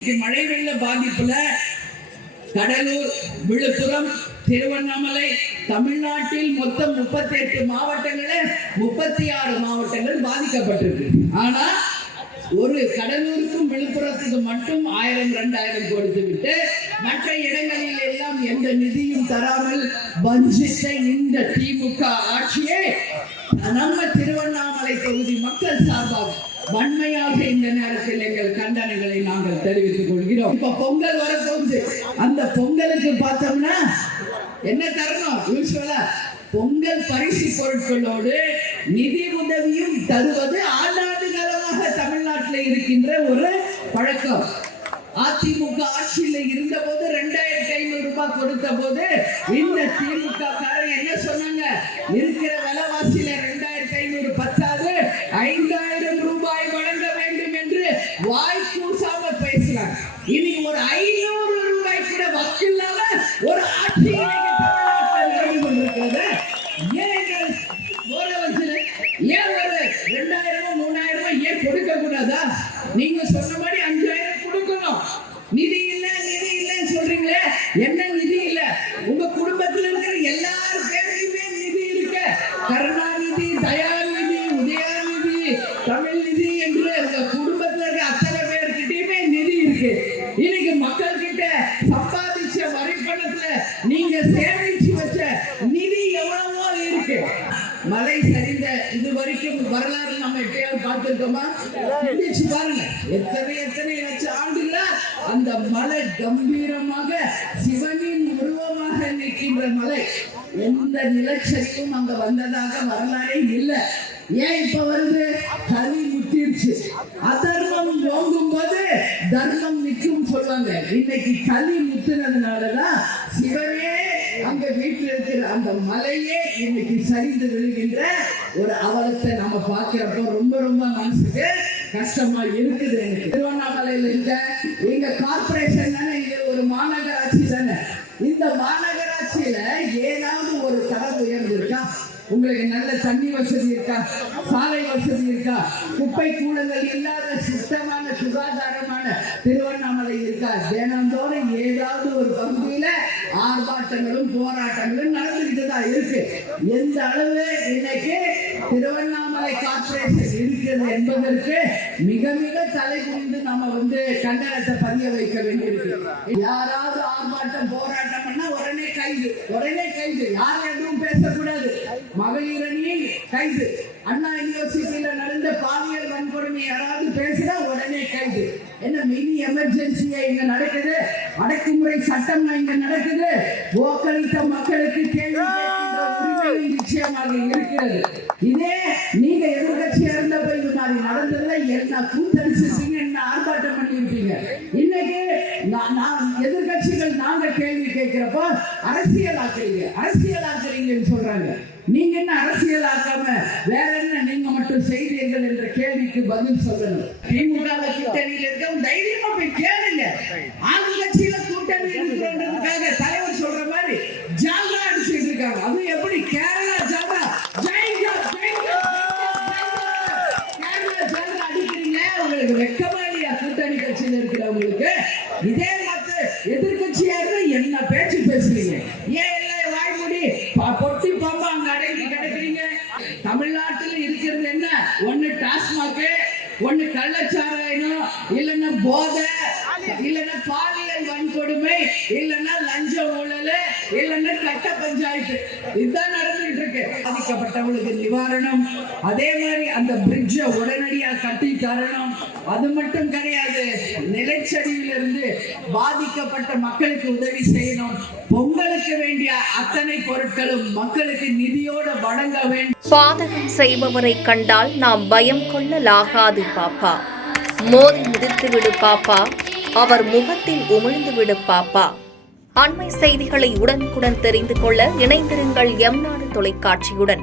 மழை வெள்ள பாதிப்புல கடலூர், விழுப்புரம், திருவண்ணாமலை, தமிழ்நாட்டில் மொத்தம் 38 மாவட்டங்களில் 36 மாவட்டங்கள் பாதிக்கப்பட்டிருக்கு. ஆனா ஒரு கடலூருக்கும் விழுப்புரத்துக்கு மட்டும் 1000-2000 கொடுத்து விட்டு மற்ற இடங்களில் எல்லாம் எந்த நிதியும் தராமல் வஞ்சித்த இந்த திமுக ஆட்சியை நம்ம திருவண்ணாமலை தொகுதி மக்கள் சார்பாக வன்மையாக இந்த நேரத்தில் எங்கள் கண்டனங்களை நாங்கள் தெரிவித்துக் கொள்கிறோம். இப்ப பொங்கல் வரப்போகுது. அந்த பொங்கலுக்கு பார்த்தோம்னா என்ன தரணும்? யூஸ்வலா பொங்கல் பரிசு பொருட்களோடு நிதி உதவியும் தருவது ஆண்டாண்டு காலமாக தமிழ்நாட்டில் இருக்கின்ற ஒரு பழக்கம். அதிமுக ஆட்சியில் இருந்த போது 2500 ரூபாய் கொடுத்த போது இந்த திமுக காரங்க என்ன சொன்னாங்க? இருக்கிற விலைவாசியில 2500 பத்தாது, 5000 ரூபாய் வழங்க வேண்டும் என்று வாய் கூசாம பேசுறாங்க. இன்னைக்கு ஒரு 500 ரூபாய் கூட வக்கில்லாம ஒரு ஆட்சி நடந்து கொண்டிருக்கிறது. ஏன் ஒரு 2000-3000 ஏன் கொடுக்க கூடாதா? நீங்க சொன்ன மாதிரி 5000 கொடுக்கணும். நிதி இல்லைன்னு சொல்றீங்களே, என்ன நிதி இல்ல? உங்க குடும்பத்தில் இருக்கிற எல்லாரும் பேருக்குமே நிதி இருக்கு. கருணாநிதி, தயாநிதி, உதயாநிதி, தமிழ் நிதி என்று உங்க குடும்பத்தில் இருக்க அத்தனை பேருக்கிட்டயுமே நிதி இருக்கு. இன்னைக்கு மக்கள் கிட்ட சம்பாதிச்ச வரிப்பணத்துல நீங்க சேமிச்சு வச்ச நிதி எவ்வளவோ இருக்கு. மழை சரிந்த இது வரைக்கும் வரலாறு நம்ம எப்பயாவது பார்த்திருக்கோமா? சிந்திச்சு பாருங்க. எத்தனை லட்சம் ஆண்டுல அந்த மலை கம்பீரமாக சிவனின் உருவமாக நிற்கின்ற மலை. எந்த நிலச்சரிவும் அங்க வந்ததாக வரலாறே இல்லை. ஏன் இப்ப வருது? கலி முத்திருச்சு. அதர்மம் ஓங்கும் போது தர்மம் நிற்கும் சொல்லுவாங்க. இன்னைக்கு கலி முத்துனதுனாலதான் சிவனே அங்க வீட்டில் இருக்கிற அந்த மலையே இன்னைக்கு சரிந்து விழுகின்ற ஒரு அவலத்தை நம்ம பார்க்கிறப்போ ரொம்ப மனசுக்கு கஷ்டமா இருக்குது. எனக்கு திருவண்ணாமலையில இருக்க எங்க கார்பரேஷன் தானே, இங்க ஒரு மாநகராட்சி தானே. இந்த மாநகராட்சியில ஏதாவது ஒரு தரம் உயர்ந்திருக்கா? உங்களுக்கு நல்ல தண்ணி வசதி இருக்கா? சாலை வசதி இருக்கா? குப்பை கூடங்கள் இல்லாத சுத்தமான சுகாதாரமான திருவண்ணாமலை இருக்கா? தினந்தோறும் ஏதாவது ஒரு பகுதியில ஆர்ப்பாட்டங்களும் போராட்டங்களும் நடந்துகிட்டு தான் இருக்கு. எந்த அளவு இன்னைக்கு திருவண்ணாமலை கார்பரேஷன் இருக்கிறது என்பதற்கு மிக தலை குனிந்து நம்ம கண்டனத்தை பதிய வைக்க வேண்டியிருக்கு. யாராவது ஆர்ப்பாட்டம் போராட்டம் பண்ணா உடனே கைது. யாரும் எதுவும் பேசக்கூடாது. மகளிர் அணி கைது. அண்ணா யூனிவர்சிட்டியில நடந்த பாலியல் வன்கொடுமை யாராவது பேசினா உடனே கைது. என்ன மினி எமர்ஜென்சியா இங்க நடக்குது? அடக்குமுறை சட்டம் இங்க நடக்குது. வாக்களித்த மக்களுக்கு கேள்வி கேட்கின்ற உரிமை நிச்சயமாக இருக்கிறது. இதே நீங்க எதிர்கட்சியா இருந்தப்ப இது மாதிரி நடந்ததுல என்ன கூத்தடிச்சிருப்பீங்க, என்ன ஆர்ப்பாட்டம் பண்ணிருப்பீங்க. இன்னைக்கு எதிர்கட்சிகள் நாங்க கேள்வி கேட்கிறப்போ அரசியலாக்குறீங்கன்னு சொல்றாங்க. நீங்க என்ன அரசியலாக்காம வேற என்ன நீங்க மட்டும் செய்தீர்கள் என்ற கேள்விக்கு பதில் சொல்லணும். திமுக கூட்டணியில் இருக்க தைரியமா போய் கேளுங்க. ஆளுங்கட்சியில கூட்டணி இருக்கிறதுக்காக தலைவர் சொல்ற மாதிரி ஜால்ரா அடிச்சுட்டு இருக்காங்க. அது எப்படி கேரளா ஜால்ரா அடிக்கிறீங்க? உங்களுக்கு வெக்கமா இல்லையா? கூட்டணி கட்சியில இருக்கிறவங்களுக்கு இதே மத்த எதிர்கட்சியா இருந்தா என்ன பேச்சு பேசுறீங்க? ஏன் எல்லாம் வாய்மூடி பொட்டி பாம்பா அங்க அடங்கி கிடக்குறீங்க? தமிழ்நாட்டில் இருக்கிறது என்ன? ஒண்ணு டாஸ்மாக், ஒண்ணு கள்ளச்சாராயம், இல்லைன்னா போதை, இல்லைன்னா பாலியல் வன்கொடுமை, இல்லைன்னா லஞ்ச ஊழல், இல்லைன்னா கட்ட பஞ்சாயத்து. இதுதான் நடந்துகிட்டு இருக்கு. பாதிக்கப்பட்டவங்களுக்கு நிவாரணம், அதே மாதிரி அந்த பிரிட்ஜை உடனடியாக கட்டி தரணும். அது மட்டும் கிடையாது, நிலச்சரிவிலிருந்து பாதிக்கப்பட்ட மக்களுக்கு உதவி செய்யணும். பொங்கலுக்கு வேண்டிய அத்தனை பொருட்களும் மக்களுக்கு நிதியோடு வழங்க வேண்டும். பாதகம் செய்பவரை கண்டால் நாம் பயம் கொள்ளலாகாது பாப்பா. மோதி மிதித்து விடு பாப்பா, அவர் முகத்தில் உமிழ்ந்து விடு பாப்பா. அண்மை செய்திகளை உடனுக்குடன் தெரிந்து கொள்ள இணைந்திருங்கள் எம் நாடு தொலைக்காட்சியுடன்.